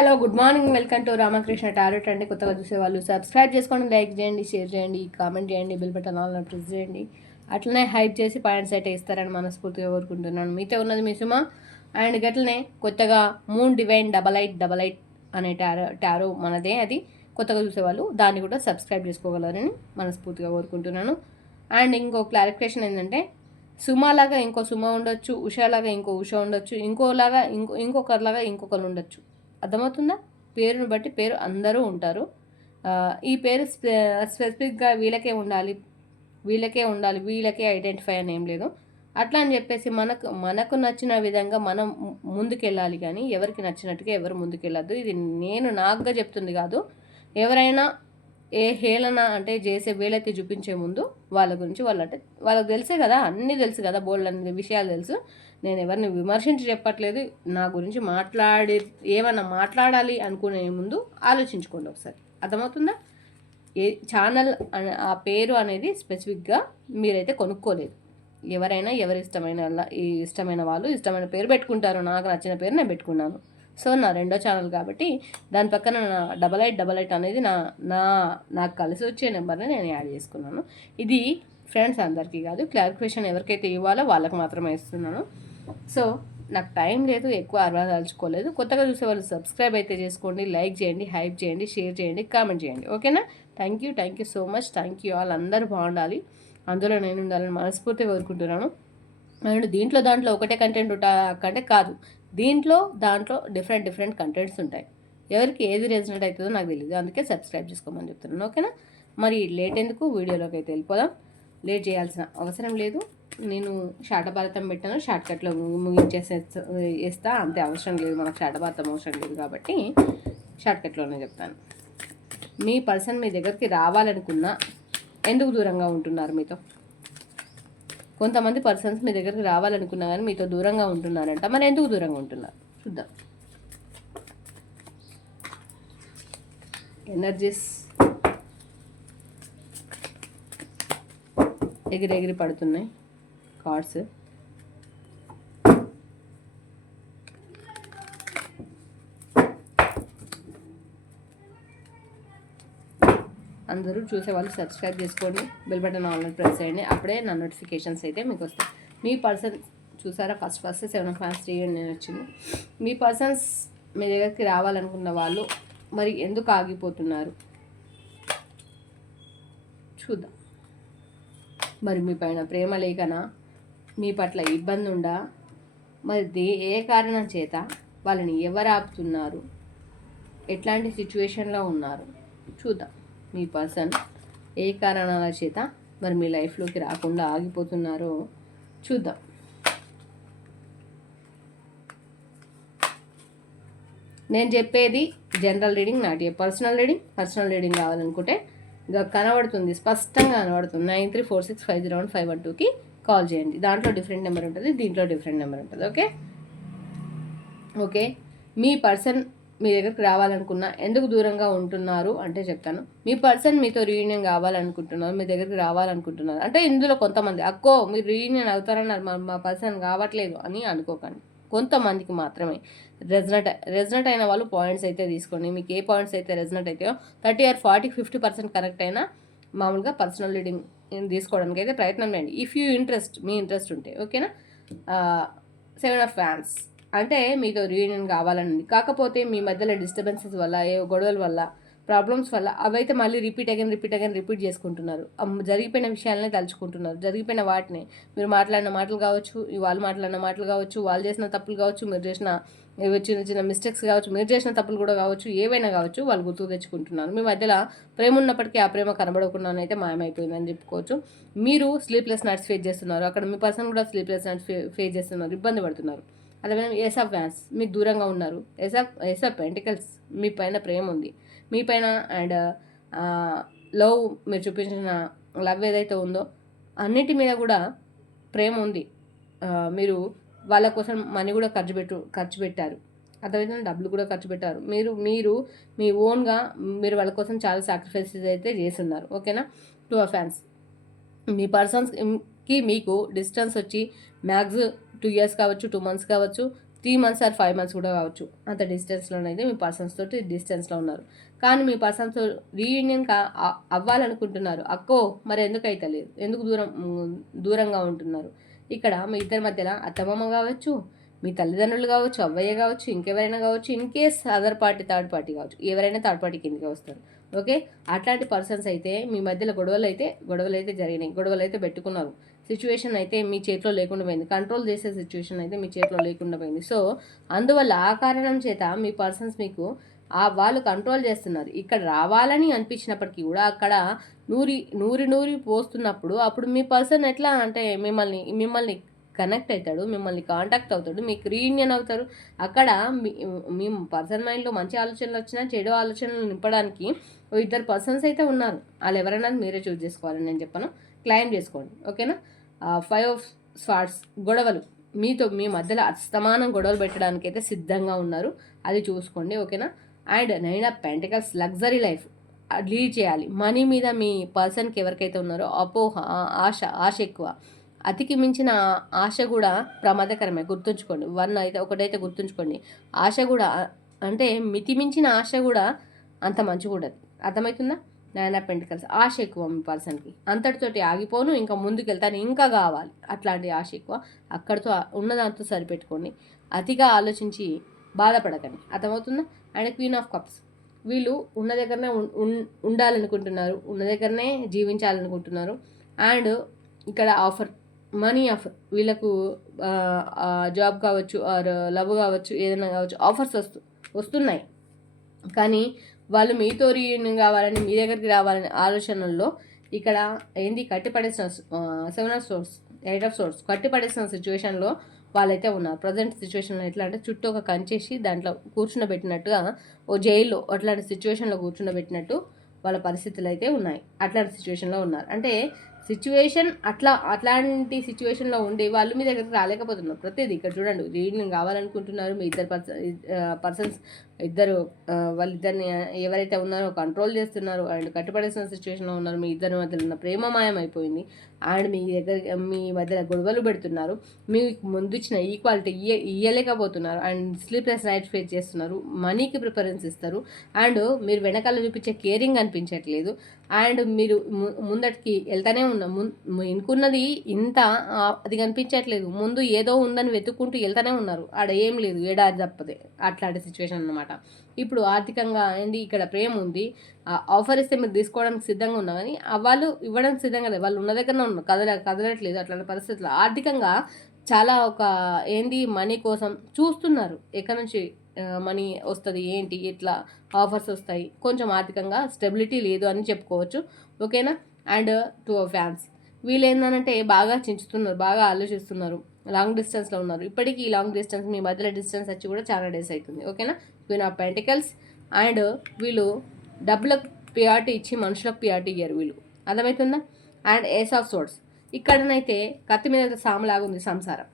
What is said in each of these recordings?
Hello good morning, welcome to Ramakrishna tarot అండి. కొత్తగా చూసేవాళ్ళు సబ్స్క్రైబ్ చేసుకోండి, లైక్ చేయండి, షేర్ చేయండి, కామెంట్ చేయండి, బిల్ బటన్ ఆల్ ప్రెస్ చేయండి. అట్లనే హైప్ చేసి పాయింట్స్ అయితే ఇస్తారని మనస్ఫూర్తిగా కోరుకుంటున్నాను. మీతో ఉన్నది మీ సుమ. అండ్ గట్లనే కొత్తగా మూన్ డివైన్ డబల్ ఎయిట్ అనే టారో మనదే. అది కొత్తగా చూసేవాళ్ళు దాన్ని కూడా సబ్స్క్రైబ్ చేసుకోగలరని మనస్ఫూర్తిగా కోరుకుంటున్నాను. అండ్ ఇంకో క్లారిఫికేషన్ ఏంటంటే, సుమాలాగా ఇంకో సుమ ఉండొచ్చు, ఉషాలాగా ఇంకో ఉష ఉండొచ్చు, ఇంకొకరిలాగా ఇంకొకరు ఉండొచ్చు. అర్థమవుతుందా? పేరుని బట్టి పేరు అందరూ ఉంటారు. ఈ పేరు స్పెసిఫిక్గా వీళ్ళకే ఉండాలి, వీళ్ళకే ఐడెంటిఫై అని ఏం లేదు. అట్లా అని చెప్పేసి మనకు నచ్చిన విధంగా మనం ముందుకెళ్ళాలి, కానీ ఎవరికి నచ్చినట్టుగా ఎవరు ముందుకెళ్ళద్దు. ఇది నేను నాకుగా చెప్తుంది కాదు. ఎవరైనా ఏ హేళన అంటే చేసే వేలైతే చూపించే ముందు వాళ్ళ గురించి వాళ్ళకి తెలుసే కదా, అన్నీ తెలుసు కదా, బోల్డ్ అన్ని విషయాలు తెలుసు. నేను ఎవరిని విమర్శించి చెప్పట్లేదు. నా గురించి ఏమన్నా మాట్లాడాలి అనుకునే ముందు ఆలోచించుకోండి ఒకసారి. అర్థమవుతుందా? ఏ ఛానల్ ఆ పేరు అనేది స్పెసిఫిక్గా మీరైతే కొనుక్కోలేదు. ఎవరైనా ఇష్టమైన వాళ్ళు ఇష్టమైన పేరు పెట్టుకుంటారు. నాకు నచ్చిన పేరు నేను పెట్టుకున్నాను. సో నా రెండో ఛానల్ కాబట్టి దాని పక్కన డబల్ ఎయిట్ అనేది నాకు కలిసి వచ్చే నెంబర్ని నేను యాడ్ చేసుకున్నాను. ఇది ఫ్రెండ్స్ అందరికీ కాదు, క్లారిఫికేషన్ ఎవరికైతే ఇవ్వాలో వాళ్ళకి మాత్రమే ఇస్తున్నాను. సో నాకు టైం లేదు, ఎక్కువ అరవదలుచుకోలేదు. కొత్తగా చూసే వాళ్ళు సబ్స్క్రైబ్ అయితే చేసుకోండి, లైక్ చేయండి, హైప్ చేయండి, షేర్ చేయండి, కామెంట్ చేయండి. ఓకేనా? Thank you so much. Thank you all. అందరూ బాగుండాలి, అందులో నేను ఉండాలని మనస్ఫూర్తిగా కోరుకుంటున్నాను. అండ్ దాంట్లో ఒకటే కంటెంట్ అంటే కాదు, దాంట్లో డిఫరెంట్ కంటెంట్స్ ఉంటాయి. ఎవరికి ఏది రెజనేట్ అవుతుందో నాకు తెలియదు, అందుకే సబ్స్క్రైబ్ చేసుకోమని చెప్తున్నాను. ఓకేనా? మరి లేట్ ఎందుకు, వీడియోలోకి అయితే వెళ్ళిపోదాం. లేట్ చేయాల్సిన అవసరం లేదు. నేను శాటభారతం పెట్టాను, షార్ట్కట్లో వేస్తా, అంతే. అవసరం లేదు, మనకు శాటభారతం అవసరం లేదు కాబట్టి షార్ట్కట్లోనే చెప్తాను. మీ పర్సన్ మీ దగ్గరికి రావాలనుకున్నా ఎందుకు దూరంగా ఉంటున్నారు మీతో? కొంతమంది పర్సన్స్ మీ దగ్గరికి రావాలనుకున్నా కానీ మీతో దూరంగా ఉంటున్నారంట. మరి ఎందుకు దూరంగా ఉంటున్నారు చూద్దాం. ఎనర్జీస్ ఎగిరి పడుతున్నాయి కార్డ్స్. అందరూ చూసేవాళ్ళు సబ్స్క్రైబ్ చేసుకోండి, బెల్ బటన్ ఆన్లైన్ ప్రెస్ చేయండి, అప్పుడే నా నోటిఫికేషన్స్ అయితే మీకు వస్తాయి. మీ పర్సన్ చూసారా, ఫస్ట్ 7 of Wands 3 నేను వచ్చింది. మీ పర్సన్స్ మీ దగ్గరికి రావాలనుకున్న వాళ్ళు మరి ఎందుకు ఆగిపోతున్నారు చూద్దాం. మరి మీ పైన ప్రేమ లేకనా, మీ పట్ల ఇబ్బంది ఉందా, మరి ఏ కారణం చేత వాళ్ళని ఎవరు ఆపుతున్నారు, ఎట్లాంటి సిచ్యువేషన్లో ఉన్నారు చూద్దాం. మీ పర్సన్ ఏ కారణాల చేత మరి మీ లైఫ్లోకి రాకుండా ఆగిపోతున్నారో చూద్దాం. నేను చెప్పేది general reading, not a personal reading కావాలనుకుంటే ఇక కనబడుతుంది, స్పష్టంగా కనబడుతుంది. 9346501512కి కాల్ చేయండి. దాంట్లో డిఫరెంట్ నెంబర్ ఉంటుంది, దీంట్లో డిఫరెంట్ నెంబర్ ఉంటుంది. ఓకే. మీ పర్సన్ మీ దగ్గరికి రావాలనుకున్నా ఎందుకు దూరంగా ఉంటున్నారు అంటే చెప్తాను. మీ పర్సన్ మీతో రీయూనియన్ కావాలనుకుంటున్నారు, మీ దగ్గరికి రావాలనుకుంటున్నారు అంటే ఇందులో కొంతమంది మీరు రీయూనియన్ అవుతారన్నారు, మా పర్సన్ కావట్లేదు అని అనుకోకండి. కొంతమందికి మాత్రమే రెజనెట్ అయిన వాళ్ళు పాయింట్స్ అయితే తీసుకోండి. మీకు ఏ పాయింట్స్ అయితే రెజనెట్ అవుతాయో 30 or 40-50% కరెక్ట్ అయినా మామూలుగా పర్సనల్ రీడింగ్ తీసుకోవడానికి అయితే ప్రయత్నం చేయండి. మీ ఇంట్రెస్ట్ ఉంటే. ఓకేనా? 7 of Wands అంటే మీతో రీయూనియన్ కావాలని, కాకపోతే మీ మధ్యలో డిస్టర్బెన్సెస్ వల్ల, ఏ గొడవల వల్ల, ప్రాబ్లమ్స్ వల్ల అవైతే మళ్ళీ రిపీట్ చేసుకుంటున్నారు. జరిగిపోయిన విషయాలనే తలుచుకుంటున్నారు. జరిగిపోయిన వాటిని మీరు మాట్లాడిన మాటలు కావచ్చు, వాళ్ళు మాట్లాడిన మాటలు కావచ్చు, వాళ్ళు చేసిన తప్పులు కావచ్చు, మీరు చేసిన చిన్న మిస్టేక్స్ కావచ్చు, మీరు చేసిన తప్పులు కూడా కావచ్చు, ఏవైనా కావచ్చు, వాళ్ళు గుర్తు తెచ్చుకుంటున్నారు. మీ మధ్యలో ప్రేమ ఉన్నప్పటికీ ఆ ప్రేమ కనబడకుండానైతే మాయమైపోయిందని చెప్పుకోవచ్చు. మీరు స్లీప్లెస్ నైట్స్ ఫేస్ చేస్తున్నారు, అక్కడ మీ పర్సన్ కూడా స్లీప్లెస్ నైట్స్ ఫేస్ చేస్తున్నారు, ఇబ్బంది పడుతున్నారు. అలాగే ఏస్ ఆఫ్ వ్యాన్స్ మీకు దూరంగా ఉన్నారు. ఏస్ ఆఫ్ పెంటికల్స్ మీ పైన ప్రేమ ఉంది, మీ పైన. అండ్ లవ్, మీరు చూపించిన లవ్ ఏదైతే ఉందో అన్నిటి మీద కూడా ప్రేమ ఉంది. మీరు వాళ్ళ కోసం మనీ కూడా ఖర్చు పెట్టారు, అదేవిధంగా డబ్బులు కూడా ఖర్చు పెట్టారు. మీరు మీ ఓన్గా మీరు వాళ్ళ కోసం చాలా సాక్రిఫైసెస్ అయితే చేస్తున్నారు. ఓకేనా? 2 of Wands మీ పర్సన్స్కి మీకు డిస్టెన్స్ వచ్చి మ్యాక్స్ 2 years కావచ్చు, 2 months కావచ్చు, 3 మంత్స్ ఆర్ 5 మంత్స్ కూడా కావచ్చు. అంత డిస్టెన్స్లోనైతే మీ పర్సన్స్ తోటి డిస్టెన్స్లో ఉన్నారు. కానీ మీ పర్సన్తో రీయూనియన్ అవ్వాలనుకుంటున్నారు. మరి ఎందుకు అవుతలేదు, ఎందుకు దూరంగా ఉంటున్నారు? ఇక్కడ మీ ఇద్దరి మధ్యలో అత్తమామ కావచ్చు, మీ తల్లిదండ్రులు కావచ్చు, అవ్వయ్య కావచ్చు, ఇంకెవరైనా కావచ్చు, in case other party third party కావచ్చు, ఎవరైనా థర్డ్ పార్టీ కిందకి వస్తారు. ఓకే, అట్లాంటి పర్సన్స్ అయితే మీ మధ్యలో గొడవలు అయితే జరిగినాయి, గొడవలు అయితే పెట్టుకున్నారు. సిచ్యువేషన్ అయితే మీ చేతిలో లేకుండా పోయింది, కంట్రోల్ చేసే సిచ్యువేషన్ అయితే మీ చేతిలో లేకుండా పోయింది. సో అందువల్ల ఆ కారణం చేత మీ పర్సన్స్ మీకు వాళ్ళు కంట్రోల్ చేస్తున్నారు. ఇక్కడ రావాలని అనిపించినప్పటికీ కూడా అక్కడ నూరి పోస్తున్నప్పుడు అప్పుడు మీ పర్సన్ ఎట్లా అంటే మిమ్మల్ని కనెక్ట్ అవుతాడు, మిమ్మల్ని కాంటాక్ట్ అవుతాడు, మీకు రీయూనియన్ అవుతారు. అక్కడ మీ పర్సన్ మైండ్లో మంచి ఆలోచనలు వచ్చినా చెడు ఆలోచనలు నింపడానికి ఇద్దరు పర్సన్స్ అయితే ఉన్నారు. వాళ్ళు ఎవరైనా మీరే చూస్ చేసుకోవాలని నేను చెప్పను, క్లైమ్ చేసుకోండి. ఓకేనా. 5 ఆఫ్ స్వార్డ్స్, గొడవలు మీ మధ్యలో అస్తమానం గొడవలు పెట్టడానికి అయితే సిద్ధంగా ఉన్నారు, అది చూసుకోండి. ఓకేనా. And 9 of pentacles, luxury life lead చేయాలి. మనీ మీద మీ పర్సన్కి ఎవరికైతే ఉన్నారో అపోహ, ఆశ ఎక్కువ. అతికి మించిన ఆశ కూడా ప్రమాదకరమే, గుర్తుంచుకోండి. ఒకటైతే గుర్తుంచుకోండి, ఆశ కూడా అంటే మితి మించిన ఆశ కూడా అంత మంచి కూడా, అర్థమవుతుందా? 9 ఆఫ్ పెంటికల్స్, ఆశ ఎక్కువ మీ పర్సన్కి. అంతటితోటి ఆగిపోను, ఇంకా ముందుకు వెళ్తాను, ఇంకా కావాలి, అట్లాంటి ఆశ ఎక్కువ. అక్కడితో ఉన్నదాంతో సరిపెట్టుకోండి, అతిగా ఆలోచించి బాధపడకండి, అర్థమవుతుందా? అండ్ క్వీన్ ఆఫ్ కప్స్, వీళ్ళు ఉన్న దగ్గరనే ఉండాలనుకుంటున్నారు, ఉన్న దగ్గరనే జీవించాలనుకుంటున్నారు. అండ్ ఇక్కడ మనీ ఆఫర్, వీళ్ళకు జాబ్ కావచ్చు ఆర్ లవ్ కావచ్చు, ఏదైనా కావచ్చు, ఆఫర్స్ వస్తున్నాయి. కానీ వాళ్ళు మీతో రీయూనియన్ కావాలని, మీ దగ్గరికి రావాలనే ఆలోచనల్లో ఇక్కడ కట్టిపడేసిన 7 ఆఫ్ సోర్స్, 8 ఆఫ్ సోర్స్ కట్టిపడేసిన సిచ్యువేషన్లో వాళ్ళైతే ఉన్నారు. ప్రజెంట్ సిచ్యువేషన్లో ఎట్లా అంటే చుట్టూ ఒక కంచేసి దాంట్లో కూర్చుండబెట్టినట్టుగా, ఓ జైల్లో అట్లాంటి సిచ్యువేషన్లో కూర్చుండబెట్టినట్టు వాళ్ళ పరిస్థితులు అయితే ఉన్నాయి. అట్లాంటి సిచ్యువేషన్లో ఉన్నారు. అంటే అట్లాంటి సిచ్యువేషన్లో ఉండి వాళ్ళు మీ దగ్గరికి రాలేకపోతున్నారు. ప్రతిదీ ఇక్కడ చూడండి, రీయూనియన్ కావాలనుకుంటున్నారు. మీ ఇద్దరు పర్సన్స్ వాళ్ళిద్దరిని ఎవరైతే ఉన్నారో కంట్రోల్ చేస్తున్నారు అండ్ కట్టుబడేసిన సిచ్యువేషన్లో ఉన్నారు. మీ ఇద్దరి మధ్యలో ఉన్న ప్రేమ మాయం అయిపోయింది. అండ్ మీ మధ్యలో గొడవలు పెడుతున్నారు. మీకు ముందు ఇచ్చిన ఈక్వాలిటీ ఇయ్యలేకపోతున్నారు. అండ్ స్లీప్లెస్ నైట్స్ ఫేస్ చేస్తున్నారు. మనీకి ప్రిఫరెన్స్ ఇస్తారు. అండ్ మీరు వెనకాల చూపించే కేరింగ్ అనిపించట్లేదు. అండ్ మీరు ముందటికి వెళ్తానే ఎన్నుకున్నది అది కనిపించట్లేదు. ముందు ఏదో ఉందని వెతుక్కుంటూ వెళ్తానే ఉన్నారు, ఆడ ఏం లేదు, ఏడాది తప్పదే. అట్లాంటి సిచ్యువేషన్ అనమాట. ఇప్పుడు ఆర్థికంగా ఇక్కడ ప్రేమ ఉంది, ఆఫర్ ఇస్తే మీరు తీసుకోవడానికి సిద్ధంగా ఉన్నా కానీ వాళ్ళు ఇవ్వడానికి సిద్ధంగా లేదు. వాళ్ళు ఉన్న దగ్గర ఉన్నారు, కదలట్లేదు. అట్లాంటి పరిస్థితుల్లో ఆర్థికంగా చాలా మనీ కోసం చూస్తున్నారు. ఎక్కడి నుంచి మనీ వస్తుంది, ఇట్లా ఆఫర్స్ వస్తాయి. కొంచెం ఆర్థికంగా స్టెబిలిటీ లేదు అని చెప్పుకోవచ్చు. ఓకేనా. అండ్ 2 ఆఫ్ ఫ్యాన్స్, వీళ్ళు ఏంటంటే బాగా చించుతున్నారు, బాగా ఆలోచిస్తున్నారు, లాంగ్ డిస్టెన్స్లో ఉన్నారు. ఇప్పటికీ ఈ లాంగ్ డిస్టెన్స్, మీ మధ్యలో డిస్టెన్స్ వచ్చి కూడా చాలా డేస్ అవుతుంది. ఓకేనా. క్వీన్ ఆఫ్ పెంటికల్స్, అండ్ వీళ్ళు డబ్బులకు ప్రియారిటీ ఇచ్చి మనుషులకు ప్రియారిటీ ఇయ్యారు వీళ్ళు, అర్థమవుతుందా? అండ్ ఏస్ ఆఫ్ సోర్డ్స్, ఇక్కడనైతే కత్తి మీద సాములాగా ఉంది సంసారం.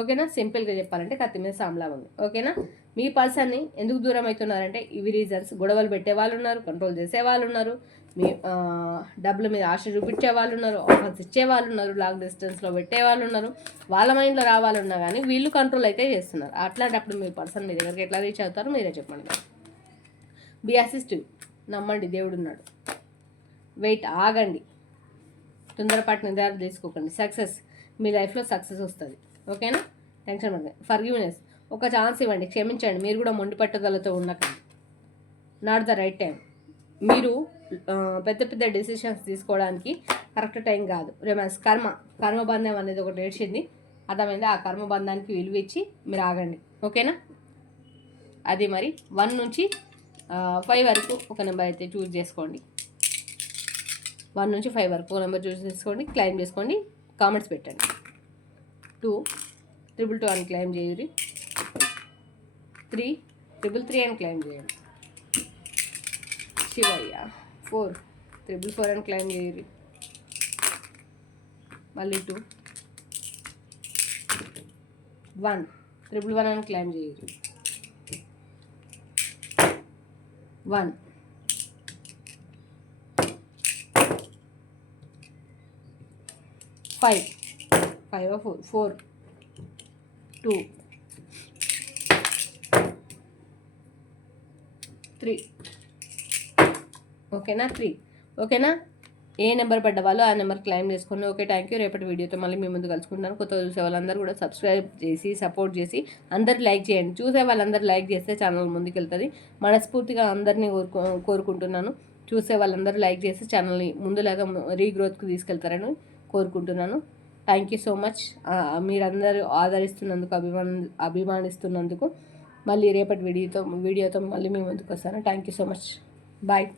ఓకేనా. సింపుల్గా చెప్పాలంటే కత్తి మీద సాములాగా ఉంది. ఓకేనా. మీ పర్సన్ని ఎందుకు దూరం అవుతున్నారంటే ఇవి రీజన్స్. గొడవలు పెట్టే వాళ్ళు ఉన్నారు, కంట్రోల్ చేసే వాళ్ళు ఉన్నారు, మీ డబ్బుల మీద ఆశ చూపించే వాళ్ళు ఉన్నారు, ఆఫర్స్ ఇచ్చే వాళ్ళు ఉన్నారు, లాంగ్ డిస్టెన్స్లో పెట్టే వాళ్ళు ఉన్నారు. వాళ్ళ మైండ్లో రావాలన్నా కానీ వీళ్ళు కంట్రోల్ అయితే చేస్తున్నారు. అట్లాంటప్పుడు మీ పర్సన్ మీ దగ్గరికి ఎట్లా రీచ్ అవుతారో మీరే చెప్పండి. బి అసిస్టివ్, నమ్మండి, దేవుడు ఉన్నాడు. వెయిట్, ఆగండి, తొందరపాటు నిర్ధారణ తీసుకోకండి. సక్సెస్, మీ లైఫ్లో సక్సెస్ వస్తుంది. ఓకేనా. టెన్షన్ పడకండి. ఫర్గివ్నెస్, ఒక ఛాన్స్ ఇవ్వండి, క్షమించండి. మీరు కూడా మొండి పట్టుదలతో ఉండకండి. నాట్ ద రైట్ టైం, మీరు పెద్ద డెసిషన్స్ తీసుకోవడానికి కరెక్ట్ టైం కాదు. రొమాన్స్, కర్మబంధం అనేది ఒకటి ఏడ్చింది, అర్థమైంది. ఆ కర్మబంధానికి విలువ ఇచ్చి మీరు ఆగండి. ఓకేనా. అది మరి 1 నుంచి 5 వరకు ఒక నెంబర్ అయితే చూస్ చేసుకోండి. 1 నుంచి 5 వరకు ఒక నెంబర్ చూస్ చేసుకోండి, క్లైమ్ చేసుకోండి, కామెంట్స్ పెట్టండి. 2 322 అని క్లైమ్ చేయండి. 3 333 అని క్లైమ్ చేయండి. శివయ్య 4 444 అని క్లైమ్ చేయండి. మళ్ళీ 2 1 111 అని క్లైమ్ చేయండి. 1 5 4 2 3. ఓకేనా? 3. ఓకేనా? ఏ నెంబర్ పడ్డ వాళ్ళు ఆ నెంబర్ క్లైమ్ చేసుకోండి. Okay, thank you. రేపటి వీడియోతో మళ్ళీ మీ ముందు కలుసుకుంటాను. కొత్తగా చూసే వాళ్ళందరూ కూడా సబ్స్క్రైబ్ చేసి సపోర్ట్ చేసి అందరు లైక్ చేయండి. చూసే వాళ్ళందరూ లైక్ చేస్తే ఛానల్ ముందుకెళ్తుంది. మనస్ఫూర్తిగా అందరినీ కోరుకుంటున్నాను. చూసే వాళ్ళందరూ లైక్ చేసి ఛానల్ని ముందులాగా రీగ్రోత్కి తీసుకెళ్తారని కోరుకుంటున్నాను. Thank you so much. మీరందరూ ఆదరిస్తున్నందుకు, అభిమానిస్తున్నందుకు. మళ్ళీ రేపటి వీడియోతో మళ్ళీ మీ ముందుకు వస్తాను. Thank you so much. Bye.